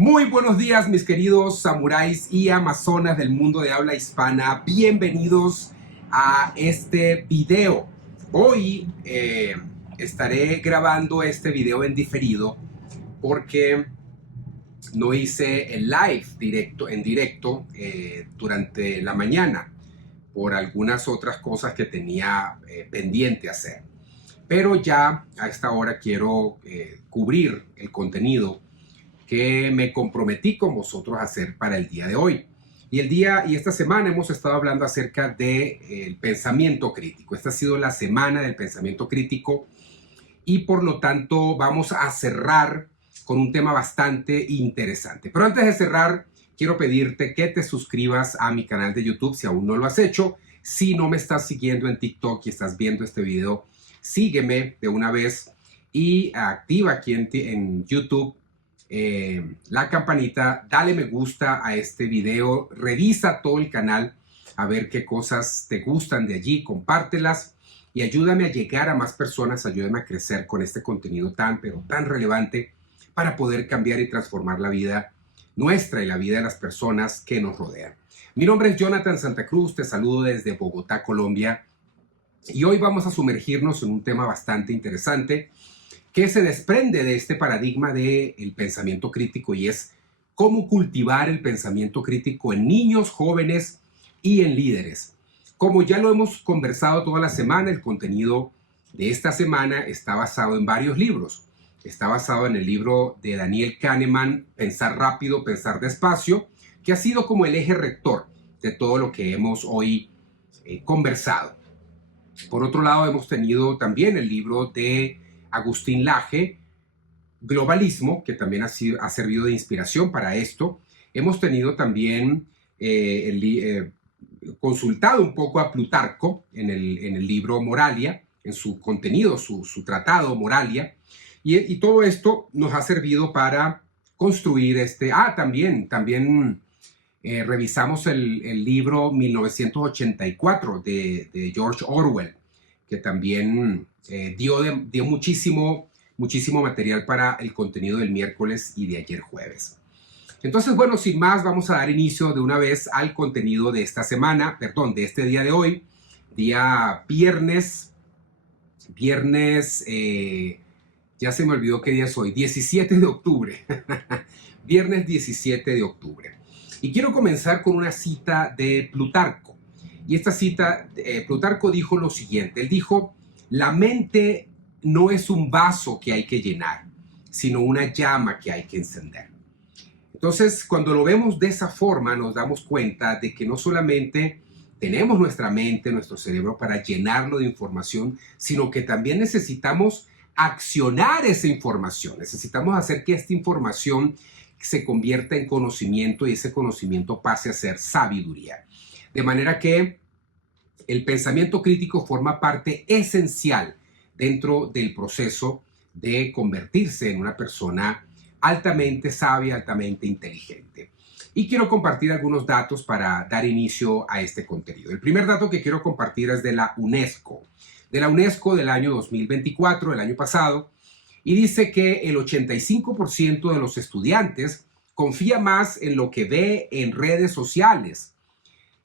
Muy buenos días, mis queridos samuráis y amazonas del mundo de habla hispana. Bienvenidos a este video. Hoy estaré grabando este video en diferido porque no hice el live en directo durante la mañana por algunas otras cosas que tenía pendiente hacer. Pero ya a esta hora quiero cubrir el contenido que me comprometí con vosotros a hacer para el día de hoy. Y esta semana hemos estado hablando acerca del pensamiento crítico. Esta ha sido la semana del pensamiento crítico y por lo tanto vamos a cerrar con un tema bastante interesante. Pero antes de cerrar, quiero pedirte que te suscribas a mi canal de YouTube si aún no lo has hecho. Si no me estás siguiendo en TikTok y estás viendo este video, sígueme de una vez y activa aquí en YouTube la campanita, dale me gusta a este video, revisa todo el canal a ver qué cosas te gustan de allí, compártelas y ayúdame a llegar a más personas, ayúdame a crecer con este contenido pero tan relevante para poder cambiar y transformar la vida nuestra y la vida de las personas que nos rodean. Mi nombre es Jonathan Santa Cruz, te saludo desde Bogotá, Colombia, y hoy vamos a sumergirnos en un tema bastante interesante que se desprende de este paradigma del pensamiento crítico, y es cómo cultivar el pensamiento crítico en niños, jóvenes y en líderes. Como ya lo hemos conversado toda la semana, el contenido de esta semana está basado en varios libros. Está basado en el libro de Daniel Kahneman, Pensar rápido, pensar despacio, que ha sido como el eje rector de todo lo que hemos hoy conversado. Por otro lado, hemos tenido también el libro de Agustín Laje, Globalismo, que también ha servido de inspiración para esto. Hemos tenido también consultado un poco a Plutarco en el libro Moralia, en su contenido, su tratado Moralia, y todo esto nos ha servido para construir también revisamos el libro 1984 de George Orwell, que también dio muchísimo material para el contenido del miércoles y de ayer jueves. Entonces, bueno, sin más, vamos a dar inicio de una vez al contenido de esta semana, de este día de hoy, día viernes, ya se me olvidó qué día es hoy, 17 de octubre, viernes 17 de octubre. Y quiero comenzar con una cita de Plutarco. Y esta cita, Plutarco dijo lo siguiente, él dijo: la mente no es un vaso que hay que llenar, sino una llama que hay que encender. Entonces, cuando lo vemos de esa forma, nos damos cuenta de que no solamente tenemos nuestra mente, nuestro cerebro para llenarlo de información, sino que también necesitamos accionar esa información. Necesitamos hacer que esta información se convierta en conocimiento y ese conocimiento pase a ser sabiduría. De manera que el pensamiento crítico forma parte esencial dentro del proceso de convertirse en una persona altamente sabia, altamente inteligente. Y quiero compartir algunos datos para dar inicio a este contenido. El primer dato que quiero compartir es de la UNESCO. De la UNESCO del año 2024, el año pasado, y dice que el 85% de los estudiantes confía más en lo que ve en redes sociales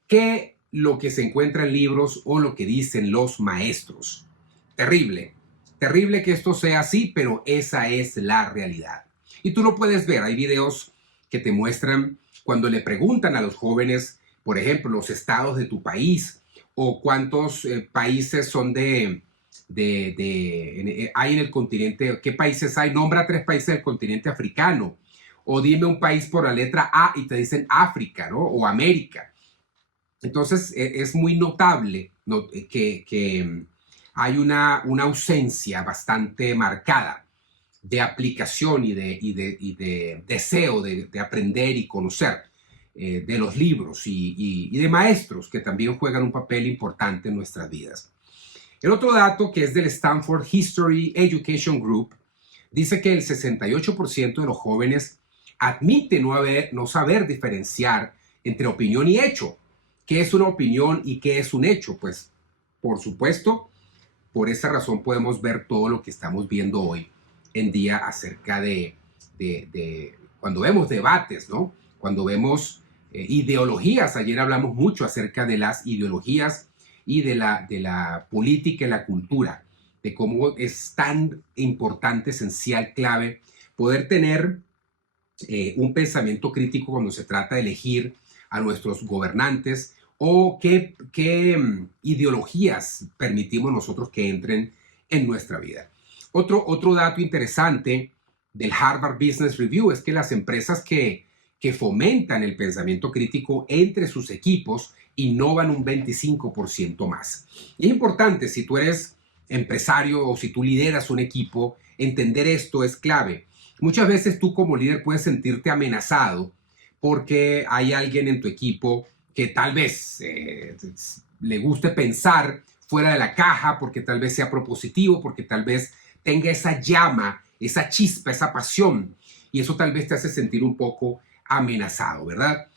que lo que se encuentra en libros o lo que dicen los maestros. Terrible, terrible que esto sea así, pero esa es la realidad. Y tú lo puedes ver, hay videos que te muestran cuando le preguntan a los jóvenes, por ejemplo, los estados de tu país o cuántos países son hay en el continente, qué países hay, nombra 3 países del continente africano, o dime un país por la letra A y te dicen África, ¿no? O América. Entonces es muy notable, ¿no?, que hay una ausencia bastante marcada de aplicación y de deseo de aprender y conocer de los libros y de maestros que también juegan un papel importante en nuestras vidas. El otro dato, que es del Stanford History Education Group, dice que el 68% de los jóvenes admite no saber diferenciar entre opinión y hecho. ¿Qué es una opinión y qué es un hecho? Pues, por supuesto, por esa razón podemos ver todo lo que estamos viendo hoy en día acerca de cuando vemos debates, ¿no? Cuando vemos ideologías. Ayer hablamos mucho acerca de las ideologías y de la política y la cultura, de cómo es tan importante, esencial, clave poder tener un pensamiento crítico cuando se trata de elegir a nuestros gobernantes o qué ideologías permitimos nosotros que entren en nuestra vida. Otro dato interesante del Harvard Business Review es que las empresas que fomentan el pensamiento crítico entre sus equipos innovan un 25% más. Y es importante, si tú eres empresario o si tú lideras un equipo, entender esto es clave. Muchas veces tú como líder puedes sentirte amenazado porque hay alguien en tu equipo que tal vez le guste pensar fuera de la caja, porque tal vez sea propositivo, porque tal vez tenga esa llama, esa chispa, esa pasión, y eso tal vez te hace sentir un poco amenazado, ¿verdad?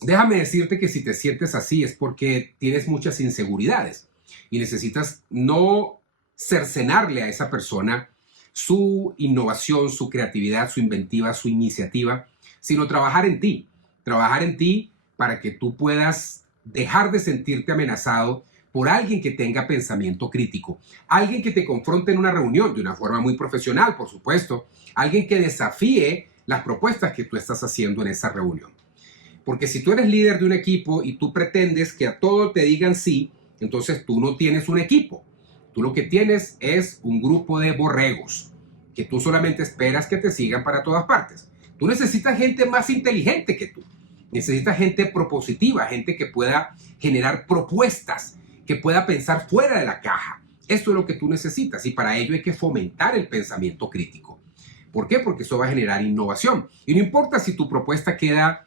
Déjame decirte que si te sientes así es porque tienes muchas inseguridades y necesitas no cercenarle a esa persona su innovación, su creatividad, su inventiva, su iniciativa, sino trabajar en ti para que tú puedas dejar de sentirte amenazado por alguien que tenga pensamiento crítico, alguien que te confronte en una reunión de una forma muy profesional, por supuesto, alguien que desafíe las propuestas que tú estás haciendo en esa reunión. Porque si tú eres líder de un equipo y tú pretendes que a todo te digan sí, entonces tú no tienes un equipo. Tú lo que tienes es un grupo de borregos que tú solamente esperas que te sigan para todas partes. Tú necesitas gente más inteligente que tú. Necesitas gente propositiva, gente que pueda generar propuestas, que pueda pensar fuera de la caja. Esto es lo que tú necesitas y para ello hay que fomentar el pensamiento crítico. ¿Por qué? Porque eso va a generar innovación. Y no importa si tu propuesta queda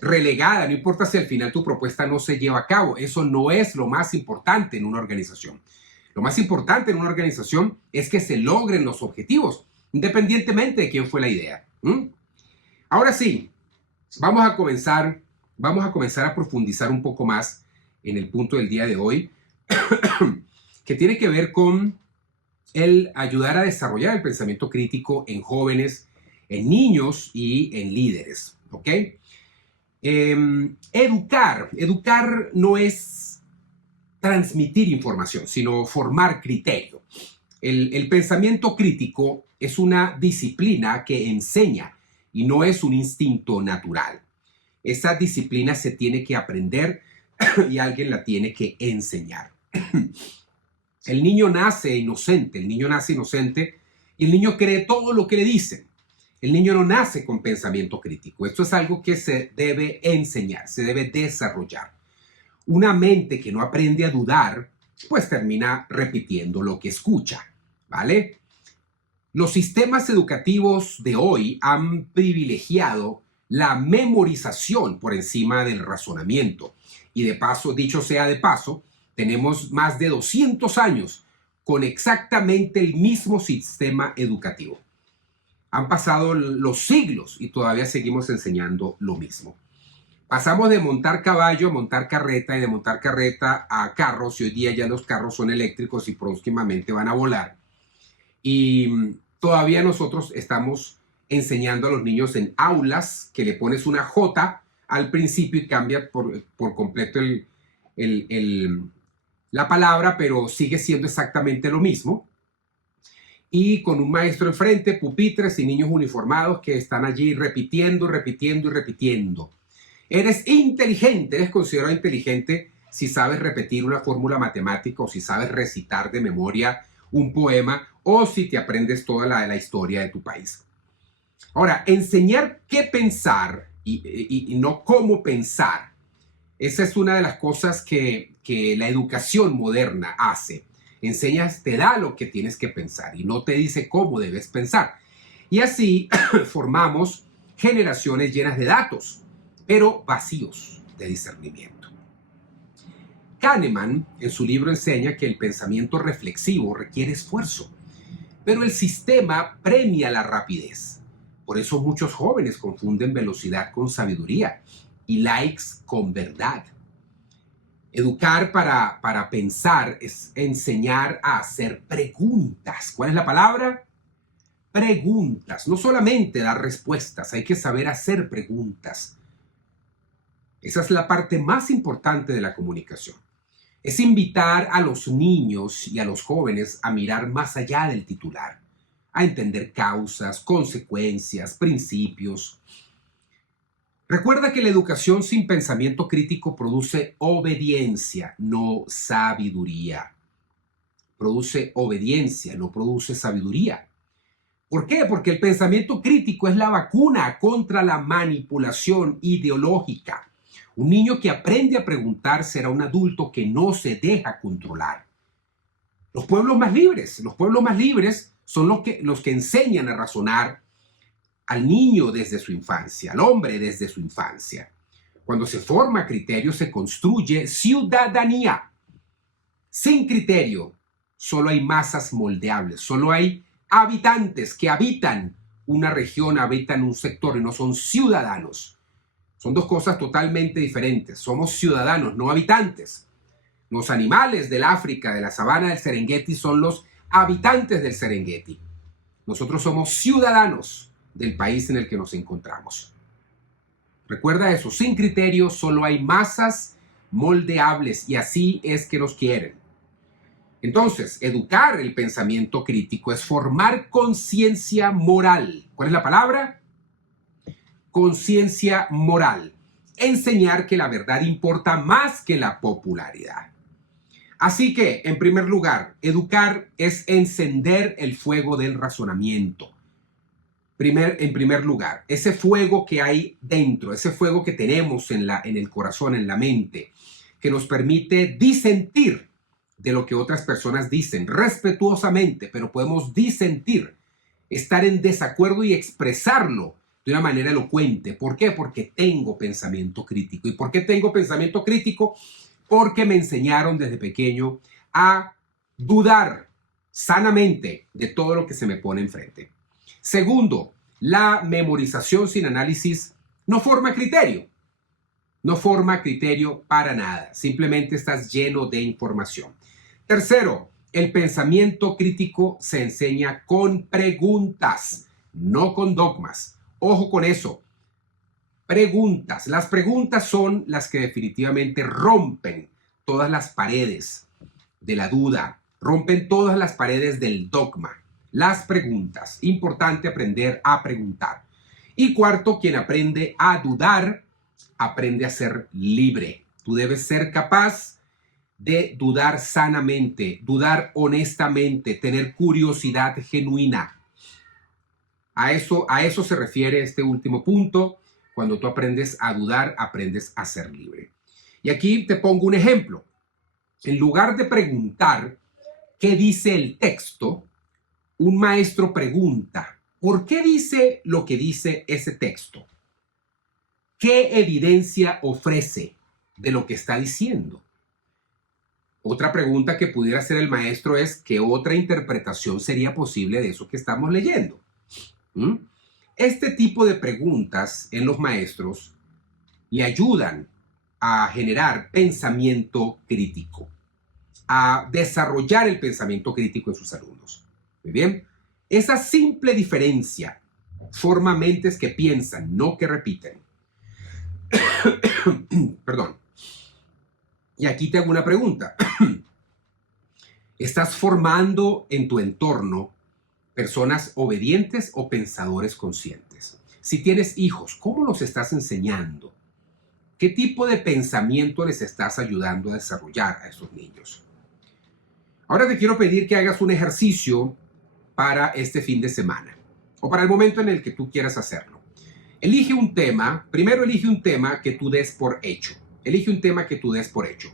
relegada, no importa si al final tu propuesta no se lleva a cabo. Eso no es lo más importante en una organización. Lo más importante en una organización es que se logren los objetivos, independientemente de quién fue la idea. Ahora sí, vamos a comenzar a profundizar un poco más en el punto del día de hoy, que tiene que ver con el ayudar a desarrollar el pensamiento crítico en jóvenes, en niños y en líderes. ¿Ok? Educar no es transmitir información, sino formar criterio. El pensamiento crítico es una disciplina que enseña y no es un instinto natural. Esa disciplina se tiene que aprender y alguien la tiene que enseñar. El niño nace inocente y el niño cree todo lo que le dicen. El niño no nace con pensamiento crítico. Esto es algo que se debe enseñar, se debe desarrollar. Una mente que no aprende a dudar, pues termina repitiendo lo que escucha, ¿vale? Los sistemas educativos de hoy han privilegiado la memorización por encima del razonamiento. Y de paso, dicho sea de paso, tenemos más de 200 años con exactamente el mismo sistema educativo. Han pasado los siglos y todavía seguimos enseñando lo mismo. Pasamos de montar caballo a montar carreta y de montar carreta a carros, y hoy día ya los carros son eléctricos y próximamente van a volar. Y todavía nosotros estamos enseñando a los niños en aulas que le pones una J al principio y cambia por completo la palabra, pero sigue siendo exactamente lo mismo. Y con un maestro enfrente, pupitres y niños uniformados que están allí repitiendo, repitiendo y repitiendo. Eres inteligente, eres considerado inteligente si sabes repetir una fórmula matemática o si sabes recitar de memoria un poema o si te aprendes toda la historia de tu país. Ahora, enseñar qué pensar y no cómo pensar, esa es una de las cosas que la educación moderna hace. Enseñas, te da lo que tienes que pensar y no te dice cómo debes pensar. Y así formamos generaciones llenas de datos, pero vacíos de discernimiento. Kahneman en su libro enseña que el pensamiento reflexivo requiere esfuerzo, pero el sistema premia la rapidez. Por eso muchos jóvenes confunden velocidad con sabiduría y likes con verdad. Educar para pensar es enseñar a hacer preguntas. ¿Cuál es la palabra? preguntas, no solamente dar respuestas, hay que saber hacer preguntas. Esa es la parte más importante de la comunicación. Es invitar a los niños y a los jóvenes a mirar más allá del titular, a entender causas, consecuencias, principios. Recuerda que la educación sin pensamiento crítico produce obediencia, no sabiduría. Produce obediencia, no produce sabiduría. ¿Por qué? Porque el pensamiento crítico es la vacuna contra la manipulación ideológica. Un niño que aprende a preguntar será un adulto que no se deja controlar. Los pueblos más libres son los que enseñan a razonar al niño desde su infancia, al hombre desde su infancia. Cuando se forma criterio, se construye ciudadanía. Sin criterio, solo hay masas moldeables, solo hay habitantes que habitan una región, habitan un sector y no son ciudadanos. Son dos cosas totalmente diferentes. Somos ciudadanos, no habitantes. Los animales del África, de la sabana del Serengeti, son los habitantes del Serengeti. Nosotros somos ciudadanos del país en el que nos encontramos. Recuerda eso, sin criterio solo hay masas moldeables y así es que nos quieren. Entonces, educar el pensamiento crítico es formar conciencia moral. ¿Cuál es la palabra? Conciencia moral. Enseñar que la verdad importa más que la popularidad. Así que, en primer lugar, educar es encender el fuego del razonamiento. En primer lugar, ese fuego que hay dentro, ese fuego que tenemos en el corazón, en la mente, que nos permite disentir de lo que otras personas dicen, respetuosamente, pero podemos disentir, estar en desacuerdo y expresarlo de una manera elocuente. ¿Por qué? Porque tengo pensamiento crítico. ¿Y por qué tengo pensamiento crítico? Porque me enseñaron desde pequeño a dudar sanamente de todo lo que se me pone enfrente. Segundo, la memorización sin análisis no forma criterio. No forma criterio para nada. Simplemente estás lleno de información. Tercero, el pensamiento crítico se enseña con preguntas, no con dogmas. Ojo con eso. Preguntas. Las preguntas son las que definitivamente rompen todas las paredes de la duda, rompen todas las paredes del dogma. Las preguntas. Importante aprender a preguntar. Y cuarto, quien aprende a dudar, aprende a ser libre. Tú debes ser capaz de dudar sanamente, dudar honestamente, tener curiosidad genuina. A eso se refiere este último punto. Cuando tú aprendes a dudar, aprendes a ser libre. Y aquí te pongo un ejemplo. En lugar de preguntar qué dice el texto, un maestro pregunta, ¿por qué dice lo que dice ese texto? ¿Qué evidencia ofrece de lo que está diciendo? Otra pregunta que pudiera hacer el maestro es, ¿qué otra interpretación sería posible de eso que estamos leyendo? Este tipo de preguntas en los maestros le ayudan a generar pensamiento crítico, a desarrollar el pensamiento crítico en sus alumnos. Muy bien. Esa simple diferencia forma mentes que piensan, no que repiten. Perdón. Y aquí te hago una pregunta. ¿Estás formando en tu entorno personas obedientes o pensadores conscientes? Si tienes hijos, ¿cómo los estás enseñando? ¿Qué tipo de pensamiento les estás ayudando a desarrollar a estos niños? Ahora te quiero pedir que hagas un ejercicio para este fin de semana o para el momento en el que tú quieras hacerlo. Elige un tema. Primero, elige un tema que tú des por hecho. Elige un tema que tú des por hecho.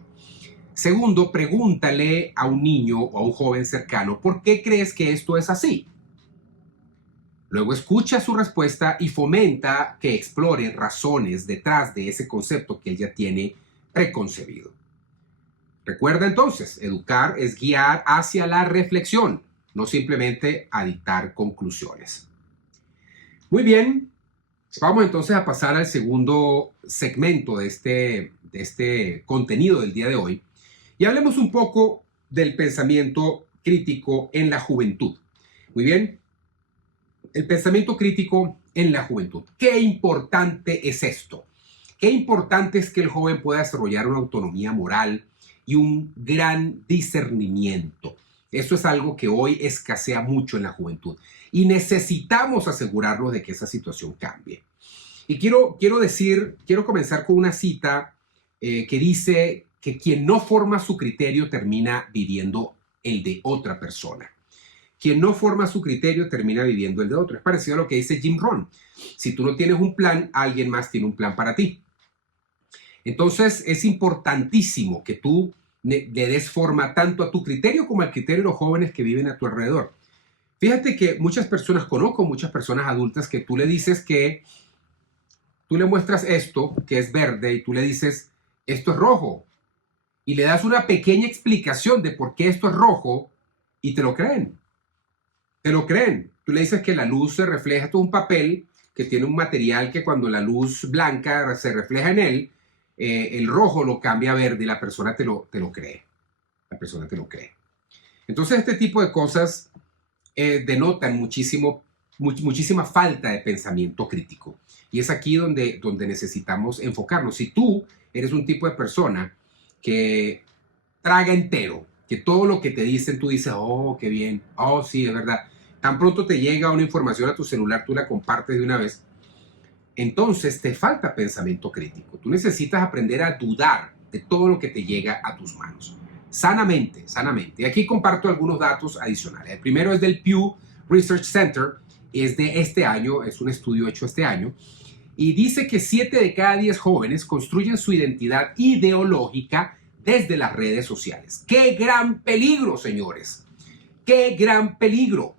Segundo, pregúntale a un niño o a un joven cercano, ¿por qué crees que esto es así? Luego escucha su respuesta y fomenta que explore razones detrás de ese concepto que él ya tiene preconcebido. Recuerda entonces, educar es guiar hacia la reflexión, no simplemente a dictar conclusiones. Muy bien, vamos entonces a pasar al segundo segmento de este contenido del día de hoy y hablemos un poco del pensamiento crítico en la juventud. Muy bien. El pensamiento crítico en la juventud. ¿Qué importante es esto? Qué importante es que el joven pueda desarrollar una autonomía moral y un gran discernimiento. Eso es algo que hoy escasea mucho en la juventud y necesitamos asegurarnos de que esa situación cambie. Y quiero comenzar con una cita que dice que quien no forma su criterio termina viviendo el de otra persona. Quien no forma su criterio termina viviendo el de otro. Es parecido a lo que dice Jim Rohn. Si tú no tienes un plan, alguien más tiene un plan para ti. Entonces es importantísimo que tú le des forma tanto a tu criterio como al criterio de los jóvenes que viven a tu alrededor. Fíjate que conozco muchas personas adultas que tú le dices que tú le muestras esto que es verde y tú le dices esto es rojo y le das una pequeña explicación de por qué esto es rojo y te lo creen. Te lo creen. Tú le dices que la luz se refleja, esto es un papel que tiene un material que cuando la luz blanca se refleja en él, el rojo lo cambia a verde y la persona te lo cree. La persona te lo cree. Entonces este tipo de cosas denotan muchísima falta de pensamiento crítico. Y es aquí donde necesitamos enfocarnos. Si tú eres un tipo de persona que traga entero, que todo lo que te dicen tú dices, oh, qué bien, oh, sí, es verdad. Tan pronto te llega una información a tu celular, tú la compartes de una vez. Entonces te falta pensamiento crítico. Tú necesitas aprender a dudar de todo lo que te llega a tus manos. Sanamente, sanamente. Y aquí comparto algunos datos adicionales. El primero es del Pew Research Center. Es de este año, es un estudio hecho este año. Y dice que 7 de cada 10 jóvenes construyen su identidad ideológica desde las redes sociales. ¡Qué gran peligro, señores! ¡Qué gran peligro!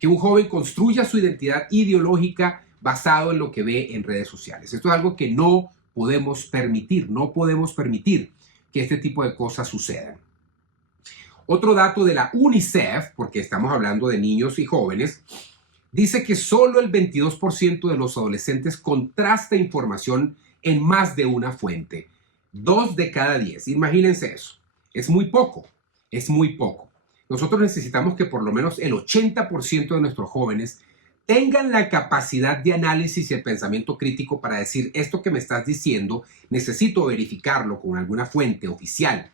Que un joven construya su identidad ideológica basado en lo que ve en redes sociales. Esto es algo que no podemos permitir. No podemos permitir que este tipo de cosas sucedan. Otro dato de la UNICEF, porque estamos hablando de niños y jóvenes, dice que solo el 22% de los adolescentes contrasta información en más de una fuente. 2 de cada 10. Imagínense eso. Es muy poco. Es muy poco. Nosotros necesitamos que por lo menos el 80% de nuestros jóvenes tengan la capacidad de análisis y el pensamiento crítico para decir esto que me estás diciendo, necesito verificarlo con alguna fuente oficial,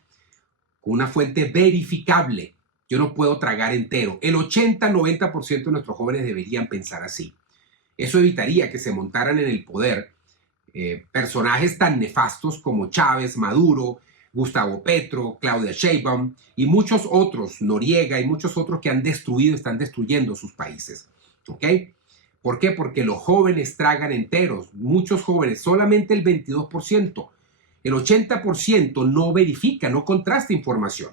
con una fuente verificable. Yo no puedo tragar entero. El 80-90% de nuestros jóvenes deberían pensar así. Eso evitaría que se montaran en el poder personajes tan nefastos como Chávez, Maduro, Gustavo Petro, Claudia Sheinbaum y muchos otros, Noriega y muchos otros que han destruido, están destruyendo sus países. ¿Ok? ¿Por qué? Porque los jóvenes tragan enteros. Muchos jóvenes, solamente el 22%. El 80% no verifica, no contrasta información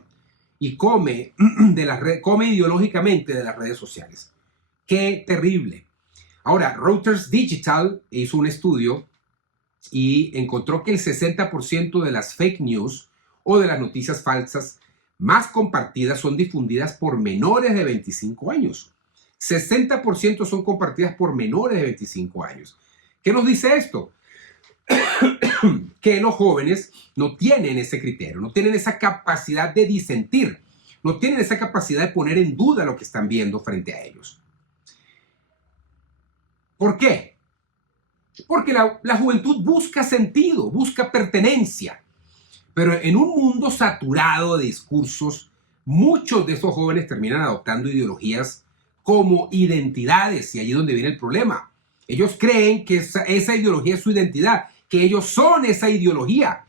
y come ideológicamente de las redes sociales. ¡Qué terrible! Ahora, Reuters Digital hizo un estudio y encontró que el 60% de las fake news o de las noticias falsas más compartidas son difundidas por menores de 25 años. 60% son compartidas por menores de 25 años. ¿Qué nos dice esto? Que los jóvenes no tienen ese criterio, no tienen esa capacidad de disentir, no tienen esa capacidad de poner en duda lo que están viendo frente a ellos. ¿Por qué? Porque la juventud busca sentido, busca pertenencia. Pero en un mundo saturado de discursos, muchos de esos jóvenes terminan adoptando ideologías como identidades, y allí es donde viene el problema. Ellos creen que esa ideología es su identidad, que ellos son esa ideología,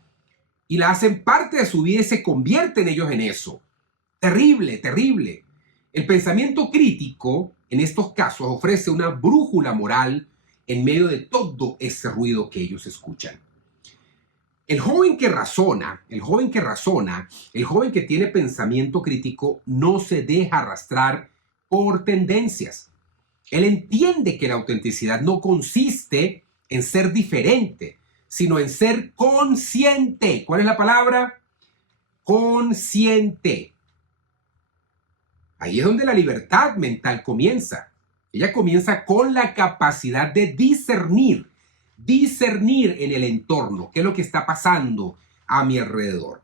y la hacen parte de su vida y se convierten ellos en eso. Terrible, terrible. El pensamiento crítico, en estos casos, ofrece una brújula moral en medio de todo ese ruido que ellos escuchan. El joven que razona, el joven que tiene pensamiento crítico, no se deja arrastrar por tendencias. Él entiende que la autenticidad no consiste en ser diferente, sino en ser consciente. ¿Cuál es la palabra? Consciente. Ahí es donde la libertad mental comienza. Ella comienza con la capacidad de discernir en el entorno, qué es lo que está pasando a mi alrededor.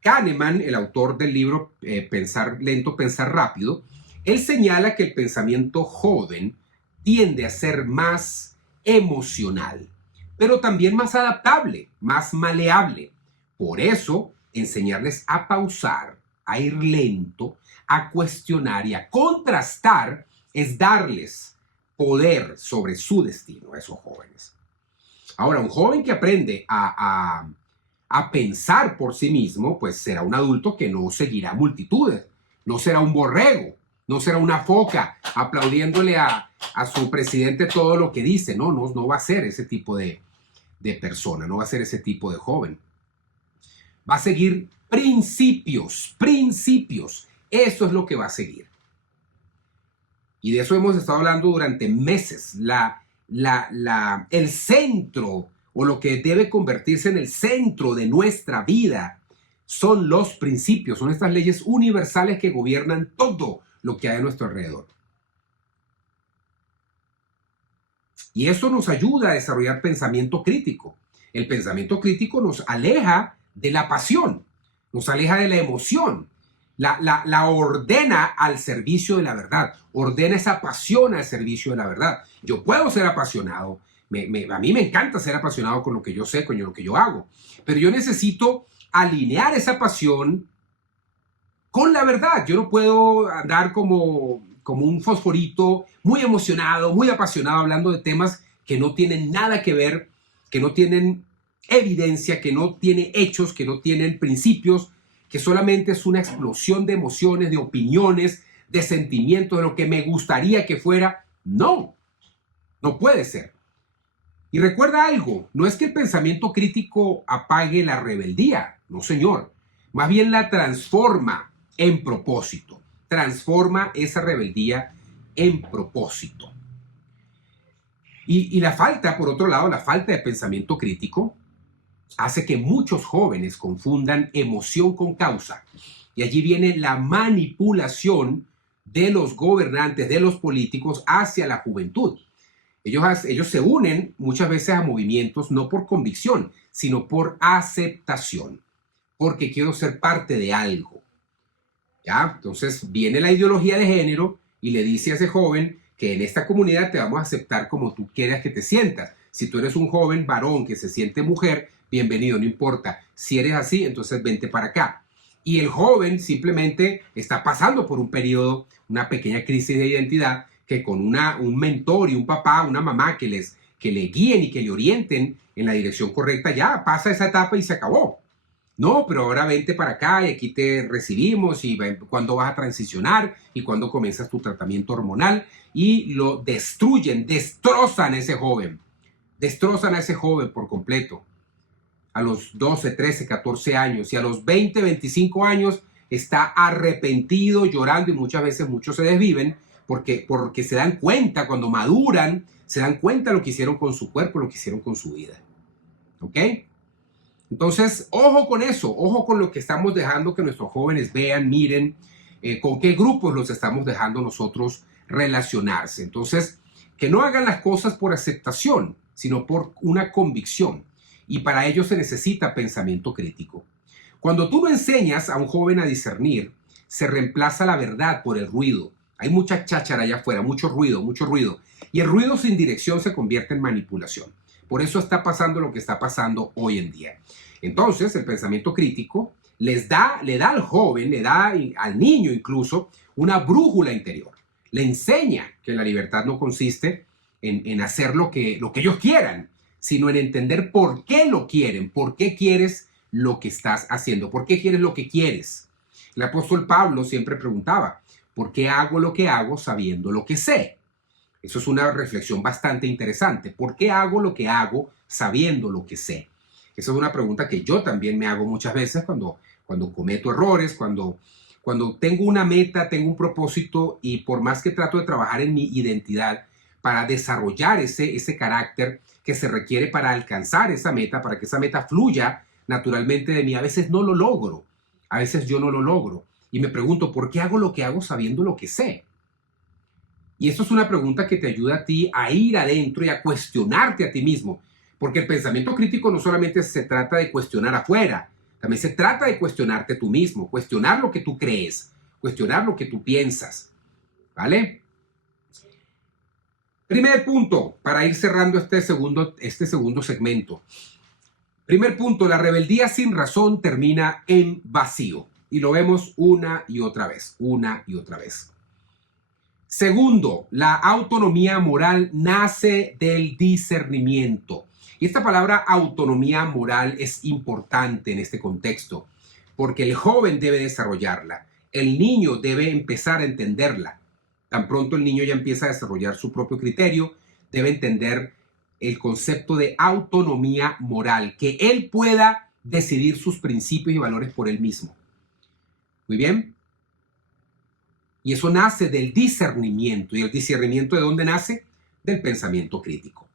Kahneman, el autor del libro Pensar lento, pensar rápido, él señala que el pensamiento joven tiende a ser más emocional, pero también más adaptable, más maleable. Por eso, enseñarles a pausar, a ir lento, a cuestionar y a contrastar es darles poder sobre su destino a esos jóvenes. Ahora, un joven que aprende a pensar por sí mismo, pues será un adulto que no seguirá multitudes, no será un borrego, no será una foca aplaudiéndole a su presidente todo lo que dice. No va a ser ese tipo de persona, no va a ser ese tipo de joven. Va a seguir principios. Eso es lo que va a seguir. Y de eso hemos estado hablando durante meses. El centro, o lo que debe convertirse en el centro de nuestra vida, son los principios, son estas leyes universales que gobiernan todo lo que hay a nuestro alrededor. Y eso nos ayuda a desarrollar pensamiento crítico. El pensamiento crítico nos aleja de la pasión, nos aleja de la emoción, la ordena al servicio de la verdad, ordena esa pasión al servicio de la verdad. Yo puedo ser apasionado, a mí me encanta ser apasionado con lo que yo sé, con lo que yo hago, pero yo necesito alinear esa pasión con la verdad. Yo no puedo andar como un fosforito, muy emocionado, muy apasionado, hablando de temas que no tienen nada que ver, que no tienen evidencia, que no tienen hechos, que no tienen principios, que solamente es una explosión de emociones, de opiniones, de sentimientos, de lo que me gustaría que fuera. No puede ser. Y recuerda algo, no es que el pensamiento crítico apague la rebeldía, no señor, más bien la transforma en propósito, transforma esa rebeldía en propósito. Y la falta, por otro lado, la falta de pensamiento crítico hace que muchos jóvenes confundan emoción con causa. Y allí viene la manipulación de los gobernantes, de los políticos hacia la juventud. Ellos se unen muchas veces a movimientos no por convicción, sino por aceptación, porque quiero ser parte de algo. ¿Ya? Entonces viene la ideología de género y le dice a ese joven que en esta comunidad te vamos a aceptar como tú quieras que te sientas. Si tú eres un joven varón que se siente mujer, bienvenido, no importa. Si eres así, entonces vente para acá. Y el joven simplemente está pasando por un periodo, una pequeña crisis de identidad, que con un mentor y un papá, una mamá que le guíen y que le orienten en la dirección correcta, ya pasa esa etapa y se acabó. No, pero ahora vente para acá y aquí te recibimos y cuándo vas a transicionar y cuándo comienzas tu tratamiento hormonal, y lo destruyen, destrozan a ese joven por completo. A los 12, 13, 14 años, y a los 20, 25 años está arrepentido, llorando, y muchas veces muchos se desviven porque se dan cuenta, cuando maduran, se dan cuenta de lo que hicieron con su cuerpo, lo que hicieron con su vida. ¿Ok? Entonces, ojo con eso, ojo con lo que estamos dejando que nuestros jóvenes vean, miren, con qué grupos los estamos dejando nosotros relacionarse. Entonces, que no hagan las cosas por aceptación, sino por una convicción. Y para ello se necesita pensamiento crítico. Cuando tú no enseñas a un joven a discernir, se reemplaza la verdad por el ruido. Hay mucha cháchara allá afuera, mucho ruido. Y el ruido sin dirección se convierte en manipulación. Por eso está pasando lo que está pasando hoy en día. Entonces, el pensamiento crítico le da al joven, le da al niño incluso una brújula interior. Le enseña que la libertad no consiste en hacer lo que ellos quieran, sino en entender por qué lo quieren, por qué quieres lo que estás haciendo, por qué quieres lo que quieres. El apóstol Pablo siempre preguntaba, ¿por qué hago lo que hago sabiendo lo que sé? Eso es una reflexión bastante interesante. ¿Por qué hago lo que hago sabiendo lo que sé? Esa es una pregunta que yo también me hago muchas veces cuando cometo errores, cuando tengo una meta, tengo un propósito, y por más que trato de trabajar en mi identidad para desarrollar ese carácter que se requiere para alcanzar esa meta, para que esa meta fluya naturalmente de mí, a veces no lo logro. A veces yo no lo logro. Y me pregunto, ¿por qué hago lo que hago sabiendo lo que sé? Y esto es una pregunta que te ayuda a ti a ir adentro y a cuestionarte a ti mismo. Porque el pensamiento crítico no solamente se trata de cuestionar afuera, también se trata de cuestionarte tú mismo, cuestionar lo que tú crees, cuestionar lo que tú piensas. ¿Vale? Primer punto, para ir cerrando este segundo segmento. Primer punto, la rebeldía sin razón termina en vacío. Y lo vemos una y otra vez, una y otra vez. Segundo, la autonomía moral nace del discernimiento. Y esta palabra autonomía moral es importante en este contexto, porque el joven debe desarrollarla, el niño debe empezar a entenderla. Tan pronto el niño ya empieza a desarrollar su propio criterio, debe entender el concepto de autonomía moral, que él pueda decidir sus principios y valores por él mismo. Muy bien. Y eso nace del discernimiento. ¿Y el discernimiento de dónde nace? Del pensamiento crítico.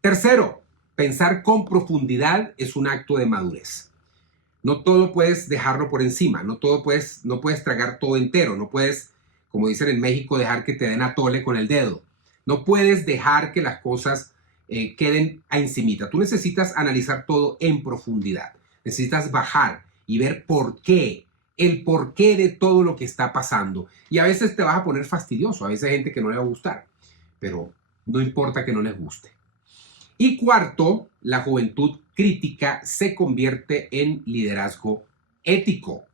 Tercero, pensar con profundidad es un acto de madurez. No todo puedes dejarlo por encima, no puedes tragar todo entero, no puedes, como dicen en México, dejar que te den atole con el dedo. No puedes dejar que las cosas queden a encimita. Tú necesitas analizar todo en profundidad. Necesitas bajar y ver el porqué de todo lo que está pasando. Y a veces te vas a poner fastidioso, a veces hay gente que no le va a gustar, pero no importa que no les guste. Y cuarto, la juventud crítica se convierte en liderazgo ético.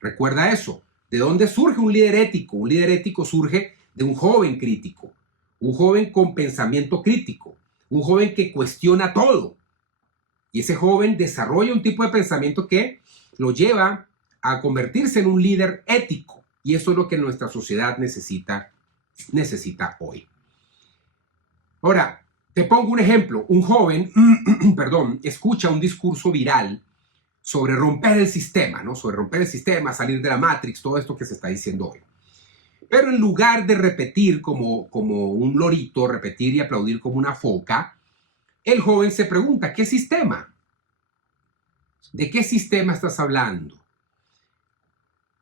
Recuerda eso. ¿De dónde surge un líder ético? Un líder ético surge de un joven crítico, un joven con pensamiento crítico, un joven que cuestiona todo. Y ese joven desarrolla un tipo de pensamiento que lo lleva a convertirse en un líder ético. Y eso es lo que nuestra sociedad necesita hoy. Ahora, te pongo un ejemplo. Un joven, escucha un discurso viral sobre romper el sistema, ¿no? Sobre romper el sistema, salir de la Matrix, todo esto que se está diciendo hoy. Pero en lugar de repetir como un lorito, repetir y aplaudir como una foca, el joven se pregunta, ¿qué sistema? ¿De qué sistema estás hablando?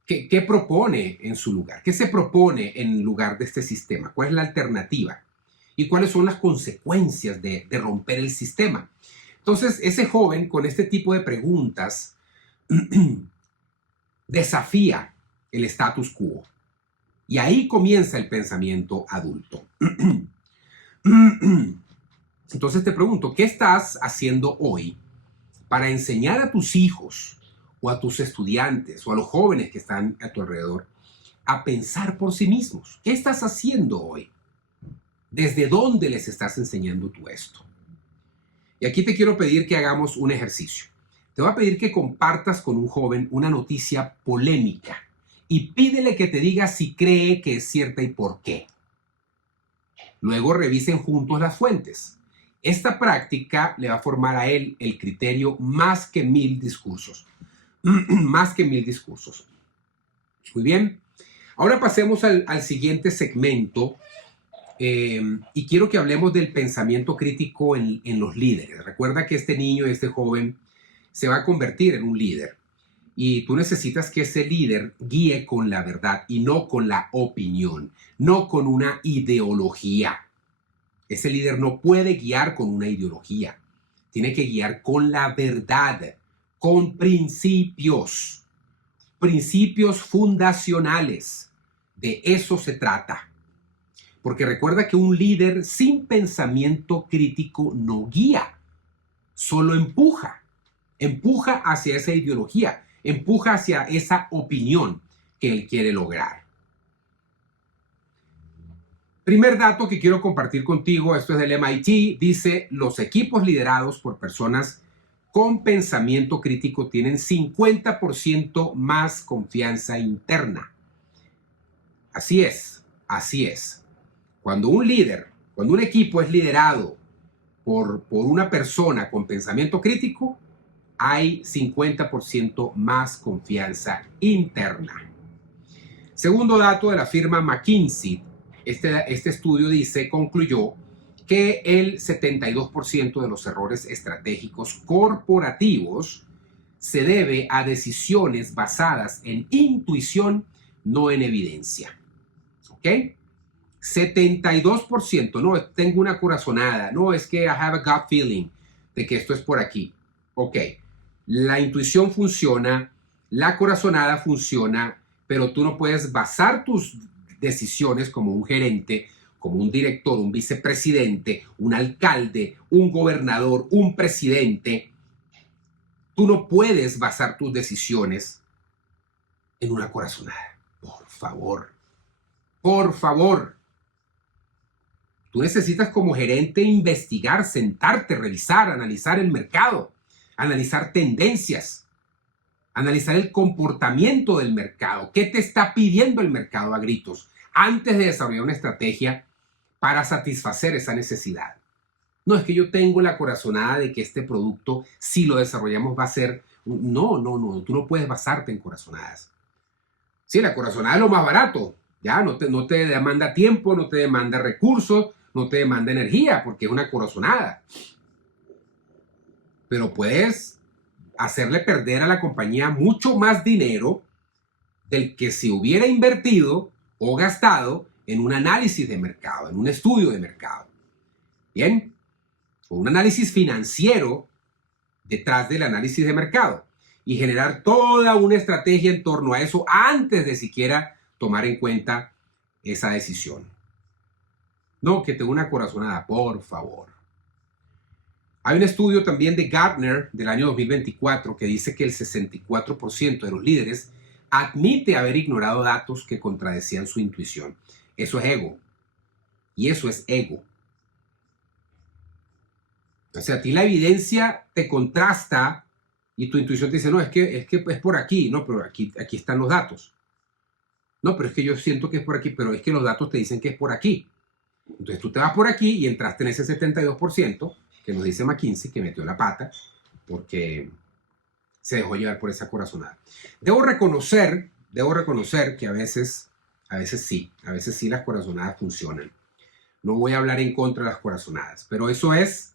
¿Qué propone en su lugar? ¿Qué se propone en lugar de este sistema? ¿Cuál es la alternativa? ¿Y cuáles son las consecuencias de romper el sistema? Entonces, ese joven con este tipo de preguntas desafía el status quo. Y ahí comienza el pensamiento adulto. Entonces te pregunto, ¿qué estás haciendo hoy para enseñar a tus hijos o a tus estudiantes o a los jóvenes que están a tu alrededor a pensar por sí mismos? ¿Qué estás haciendo hoy? ¿Desde dónde les estás enseñando tú esto? Y aquí te quiero pedir que hagamos un ejercicio. Te voy a pedir que compartas con un joven una noticia polémica y pídele que te diga si cree que es cierta y por qué. Luego revisen juntos las fuentes. Esta práctica le va a formar a él el criterio más que 1000 discursos. Más que 1000 discursos. Muy bien. Ahora pasemos al siguiente segmento. Y quiero que hablemos del pensamiento crítico en los líderes. Recuerda que este niño, este joven, se va a convertir en un líder. Y tú necesitas que ese líder guíe con la verdad y no con la opinión, no con una ideología. Ese líder no puede guiar con una ideología. Tiene que guiar con la verdad, con principios, principios fundacionales. De eso se trata. Porque recuerda que un líder sin pensamiento crítico no guía, solo empuja. Empuja hacia esa ideología, empuja hacia esa opinión que él quiere lograr. Primer dato que quiero compartir contigo, esto es del MIT, dice: los equipos liderados por personas con pensamiento crítico tienen 50% más confianza interna. Así es, así es. Cuando un equipo es liderado por una persona con pensamiento crítico, hay 50% más confianza interna. Segundo dato de la firma McKinsey, este estudio concluyó que el 72% de los errores estratégicos corporativos se debe a decisiones basadas en intuición, no en evidencia. ¿Ok? 72%, no, tengo una corazonada, no, es que I have a gut feeling de que esto es por aquí. Ok, la intuición funciona, la corazonada funciona, pero tú no puedes basar tus decisiones como un gerente como un director, un vicepresidente, un alcalde, un gobernador, un presidente, tú no puedes basar tus decisiones en una corazonada. Por favor, por favor. Tú necesitas como gerente investigar, sentarte, revisar, analizar el mercado, analizar tendencias, analizar el comportamiento del mercado. ¿Qué te está pidiendo el mercado a gritos antes de desarrollar una estrategia para satisfacer esa necesidad? No, es que yo tengo la corazonada de que este producto, si lo desarrollamos, va a ser... No, tú no puedes basarte en corazonadas. Sí, la corazonada es lo más barato, ya, no te demanda tiempo, no te demanda recursos, no te demanda energía, porque es una corazonada. Pero puedes hacerle perder a la compañía mucho más dinero del que se hubiera invertido o gastado en un análisis de mercado, en un estudio de mercado. Bien, o un análisis financiero detrás del análisis de mercado y generar toda una estrategia en torno a eso antes de siquiera tomar en cuenta esa decisión. No, que tengo una corazonada, por favor. Hay un estudio también de Gartner del año 2024 que dice que el 64% de los líderes admite haber ignorado datos que contradecían su intuición. Eso es ego. Y eso es ego. O sea, a ti la evidencia te contrasta y tu intuición te dice, no, es que es por aquí. No, pero aquí están los datos. No, pero es que yo siento que es por aquí, pero es que los datos te dicen que es por aquí. Entonces tú te vas por aquí y entraste en ese 72% que nos dice McKinsey que metió la pata porque se dejó llevar por esa corazonada. Debo reconocer que a veces sí las corazonadas funcionan. No voy a hablar en contra de las corazonadas, pero esa es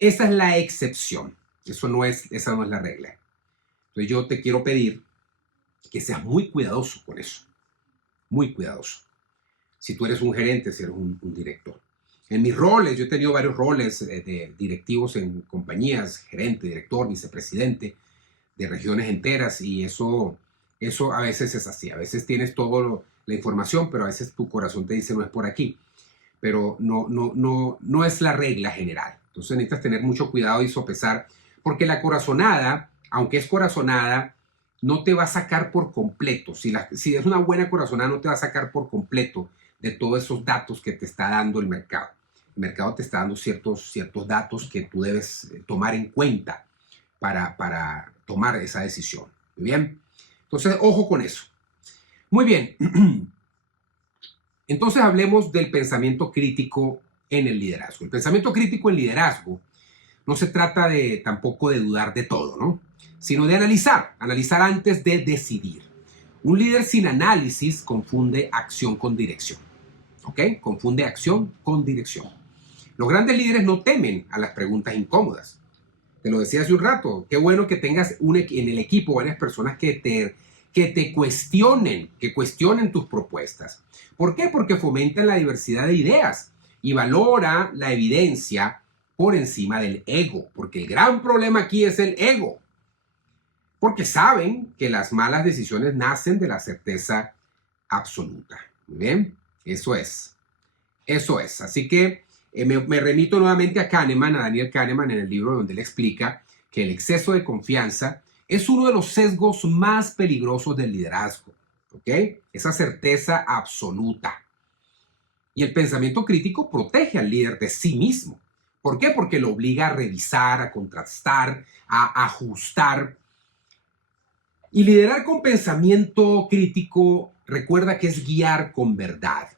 la excepción. Esa no es la regla. Entonces yo te quiero pedir que seas muy cuidadoso con eso. Muy cuidadoso. Si tú eres un gerente, si eres un director. En mis roles, yo he tenido varios roles de directivos en compañías, gerente, director, vicepresidente, de regiones enteras, y eso a veces es así. A veces tienes toda la información, pero a veces tu corazón te dice no es por aquí. Pero no es la regla general. Entonces necesitas tener mucho cuidado y sopesar, porque la corazonada, aunque es corazonada, no te va a sacar por completo. Si es una buena corazonada, no te va a sacar por completo de todos esos datos que te está dando el mercado. El mercado te está dando ciertos datos que tú debes tomar en cuenta para tomar esa decisión. ¿Muy bien? Entonces, ojo con eso. Muy bien. Entonces, hablemos del pensamiento crítico en el liderazgo. El pensamiento crítico en liderazgo no se trata tampoco de dudar de todo, ¿no? Sino de analizar antes de decidir. Un líder sin análisis confunde acción con dirección. ¿Ok? Confunde acción con dirección. Los grandes líderes no temen a las preguntas incómodas. Te lo decía hace un rato. Qué bueno que tengas en el equipo varias personas que te cuestionen tus propuestas. ¿Por qué? Porque fomentan la diversidad de ideas y valora la evidencia por encima del ego. Porque el gran problema aquí es el ego. Porque saben que las malas decisiones nacen de la certeza absoluta. ¿Muy bien? Eso es. Así que me remito nuevamente a Daniel Kahneman, en el libro donde él explica que el exceso de confianza es uno de los sesgos más peligrosos del liderazgo. ¿Ok? Esa certeza absoluta. Y el pensamiento crítico protege al líder de sí mismo. ¿Por qué? Porque lo obliga a revisar, a contrastar, a ajustar. Y liderar con pensamiento crítico, recuerda que es guiar con verdad.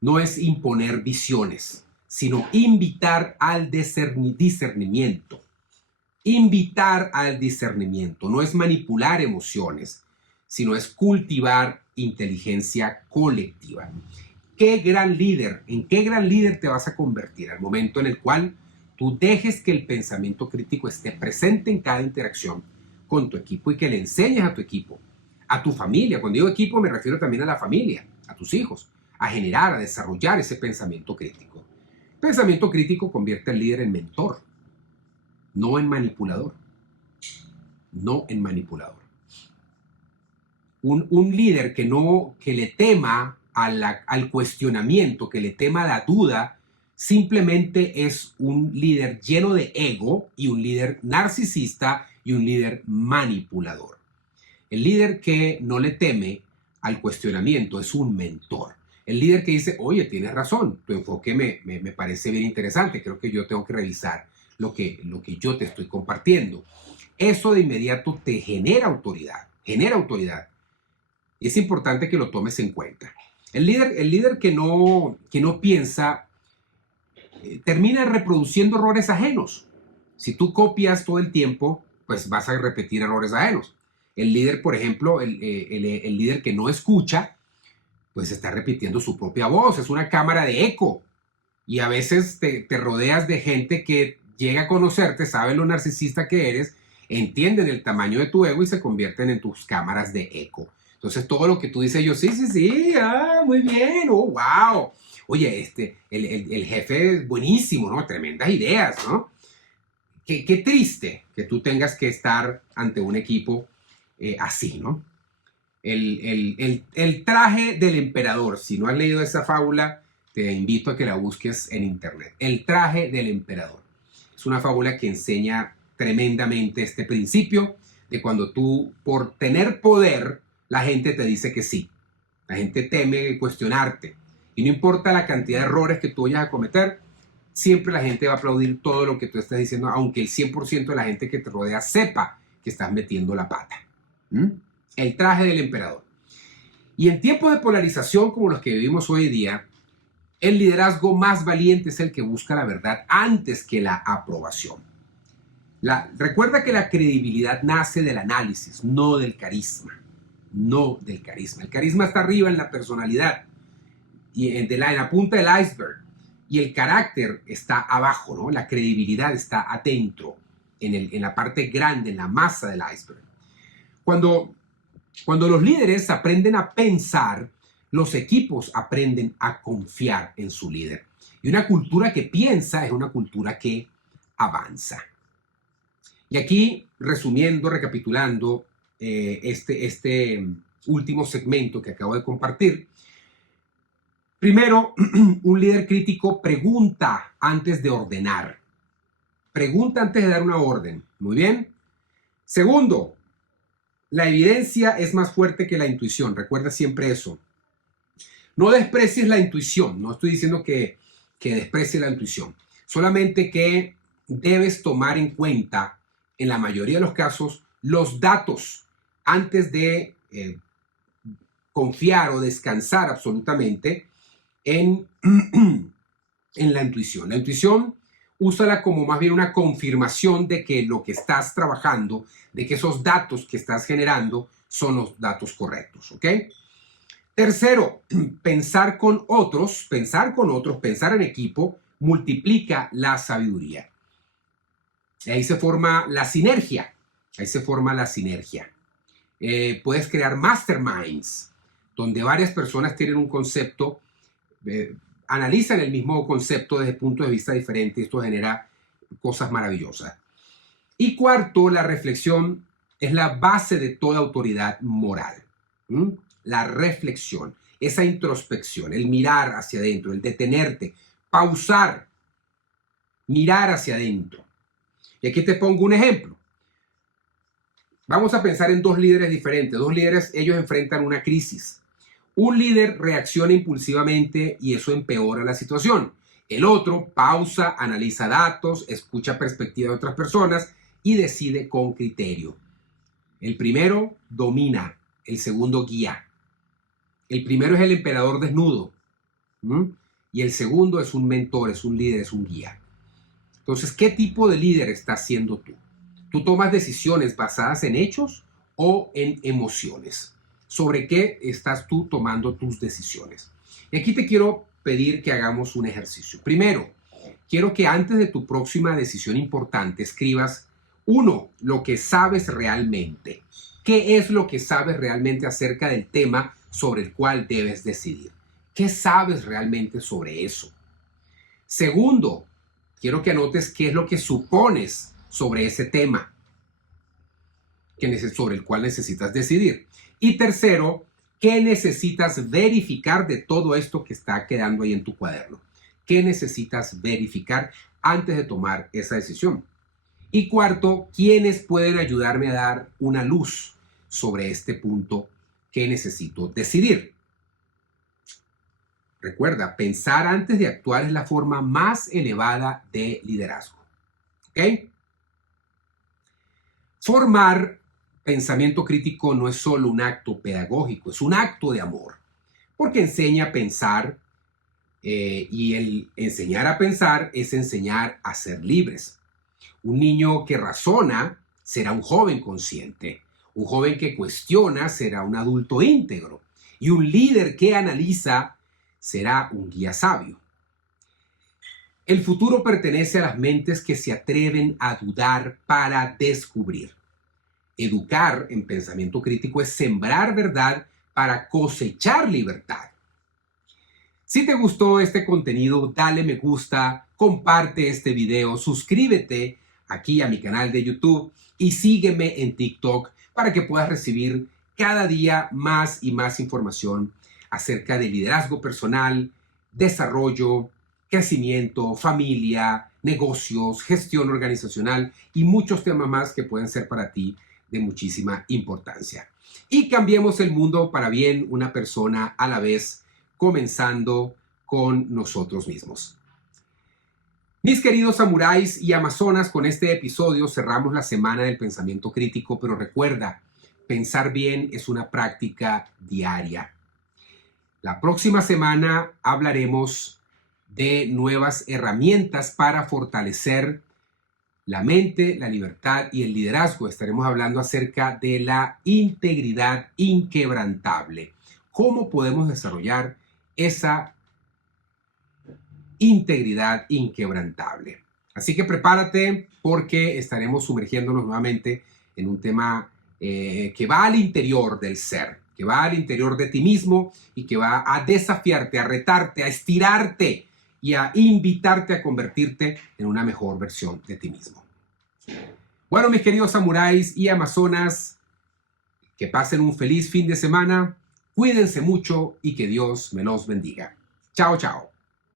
No es imponer visiones, sino invitar al discernimiento. Invitar al discernimiento. No es manipular emociones, sino es cultivar inteligencia colectiva. ¿En qué gran líder te vas a convertir al momento en el cual tú dejes que el pensamiento crítico esté presente en cada interacción con tu equipo y que le enseñes a tu equipo, a tu familia? Cuando digo equipo me refiero también a la familia, a tus hijos, a generar, a desarrollar ese pensamiento crítico. El pensamiento crítico convierte al líder en mentor, no en manipulador. No en manipulador. Un líder que le tema al cuestionamiento, que le tema a la duda, simplemente es un líder lleno de ego y un líder narcisista y un líder manipulador. El líder que no le teme al cuestionamiento es un mentor. El líder que dice, oye, tienes razón, tu enfoque me parece bien interesante, creo que yo tengo que revisar lo que yo te estoy compartiendo. Eso de inmediato te genera autoridad, Y es importante que lo tomes en cuenta. El líder que no piensa termina reproduciendo errores ajenos. Si tú copias todo el tiempo, pues vas a repetir errores ajenos. El líder, por ejemplo, el líder que no escucha, pues está repitiendo su propia voz. Es una cámara de eco. Y a veces te rodeas de gente que llega a conocerte, sabe lo narcisista que eres, entienden el tamaño de tu ego y se convierten en tus cámaras de eco. Entonces todo lo que tú dices, yo sí, muy bien, oh, wow. Oye, el jefe es buenísimo, ¿no? Tremendas ideas, ¿no? Qué triste que tú tengas que estar ante un equipo así, ¿no? El traje del emperador. Si no has leído esa fábula, te invito a que la busques en internet. El traje del emperador. Es una fábula que enseña tremendamente este principio de cuando tú, por tener poder, la gente te dice que sí. La gente teme cuestionarte. Y no importa la cantidad de errores que tú vayas a cometer, siempre la gente va a aplaudir todo lo que tú estás diciendo, aunque el 100% de la gente que te rodea sepa que estás metiendo la pata. El traje del emperador. Y en tiempos de polarización como los que vivimos hoy en día, el liderazgo más valiente es el que busca la verdad antes que la aprobación. Recuerda que la credibilidad nace del análisis, no del carisma. No del carisma. El carisma está arriba en la personalidad y en la punta del iceberg. Y el carácter está abajo, ¿no? La credibilidad está adentro, en la parte grande, en la masa del iceberg. Cuando los líderes aprenden a pensar, los equipos aprenden a confiar en su líder. Y una cultura que piensa es una cultura que avanza. Y aquí, resumiendo, recapitulando este último segmento que acabo de compartir. Primero, un líder crítico pregunta antes de ordenar. Pregunta antes de dar una orden. Muy bien. Segundo, la evidencia es más fuerte que la intuición. Recuerda siempre eso. No desprecies la intuición. No estoy diciendo que desprecies la intuición. Solamente que debes tomar en cuenta, en la mayoría de los casos, los datos antes de confiar o descansar absolutamente en la intuición. La intuición, úsala como más bien una confirmación de que lo que estás trabajando, de que esos datos que estás generando son los datos correctos, ¿ok? Tercero, pensar en equipo, multiplica la sabiduría. Ahí se forma la sinergia. Puedes crear masterminds, donde varias personas tienen un concepto, analizan el mismo concepto desde puntos de vista diferentes. Esto genera cosas maravillosas. Y cuarto, la reflexión es la base de toda autoridad moral. La reflexión, esa introspección, el mirar hacia adentro, el detenerte, pausar, mirar hacia adentro. Y aquí te pongo un ejemplo. Vamos a pensar en dos líderes diferentes. Dos líderes, ellos enfrentan una crisis. Un líder reacciona impulsivamente y eso empeora la situación. El otro pausa, analiza datos, escucha perspectivas de otras personas y decide con criterio. El primero domina, el segundo guía. El primero es el emperador desnudo, y el segundo es un mentor, es un líder, es un guía. Entonces, ¿qué tipo de líder estás siendo tú? ¿Tú tomas decisiones basadas en hechos o en emociones? ¿Sobre qué estás tú tomando tus decisiones? Y aquí te quiero pedir que hagamos un ejercicio. Primero, quiero que antes de tu próxima decisión importante escribas, 1, lo que sabes realmente. ¿Qué es lo que sabes realmente acerca del tema sobre el cual debes decidir? ¿Qué sabes realmente sobre eso? Segundo, quiero que anotes qué es lo que supones sobre ese tema sobre el cual necesitas decidir. Y tercero, ¿Qué necesitas verificar de todo esto que está quedando ahí en tu cuaderno? ¿Qué necesitas verificar antes de tomar esa decisión? Y cuarto, ¿quiénes pueden ayudarme a dar una luz sobre este punto que necesito decidir? Recuerda, pensar antes de actuar es la forma más elevada de liderazgo. ¿Ok? Formar pensamiento crítico no es solo un acto pedagógico, es un acto de amor, porque enseña a pensar y el enseñar a pensar es enseñar a ser libres. Un niño que razona será un joven consciente, un joven que cuestiona será un adulto íntegro y un líder que analiza será un guía sabio. El futuro pertenece a las mentes que se atreven a dudar para descubrir. Educar en pensamiento crítico es sembrar verdad para cosechar libertad. Si te gustó este contenido, dale me gusta, comparte este video, suscríbete aquí a mi canal de YouTube y sígueme en TikTok para que puedas recibir cada día más y más información acerca de liderazgo personal, desarrollo, crecimiento, familia, negocios, gestión organizacional y muchos temas más que pueden ser para ti de muchísima importancia. Y cambiemos el mundo para bien, una persona a la vez, comenzando con nosotros mismos. Mis queridos samuráis y amazonas, con este episodio cerramos la semana del pensamiento crítico, pero recuerda, pensar bien es una práctica diaria. La próxima semana hablaremos de nuevas herramientas para fortalecer la mente, la libertad y el liderazgo. Estaremos hablando acerca de la integridad inquebrantable. ¿Cómo podemos desarrollar esa integridad inquebrantable? Así que prepárate porque estaremos sumergiéndonos nuevamente en un tema que va al interior del ser, que va al interior de ti mismo y que va a desafiarte, a retarte, a estirarte y a invitarte a convertirte en una mejor versión de ti mismo. Bueno, mis queridos samuráis y amazonas, que pasen un feliz fin de semana, cuídense mucho y que Dios me los bendiga. Chao, chao.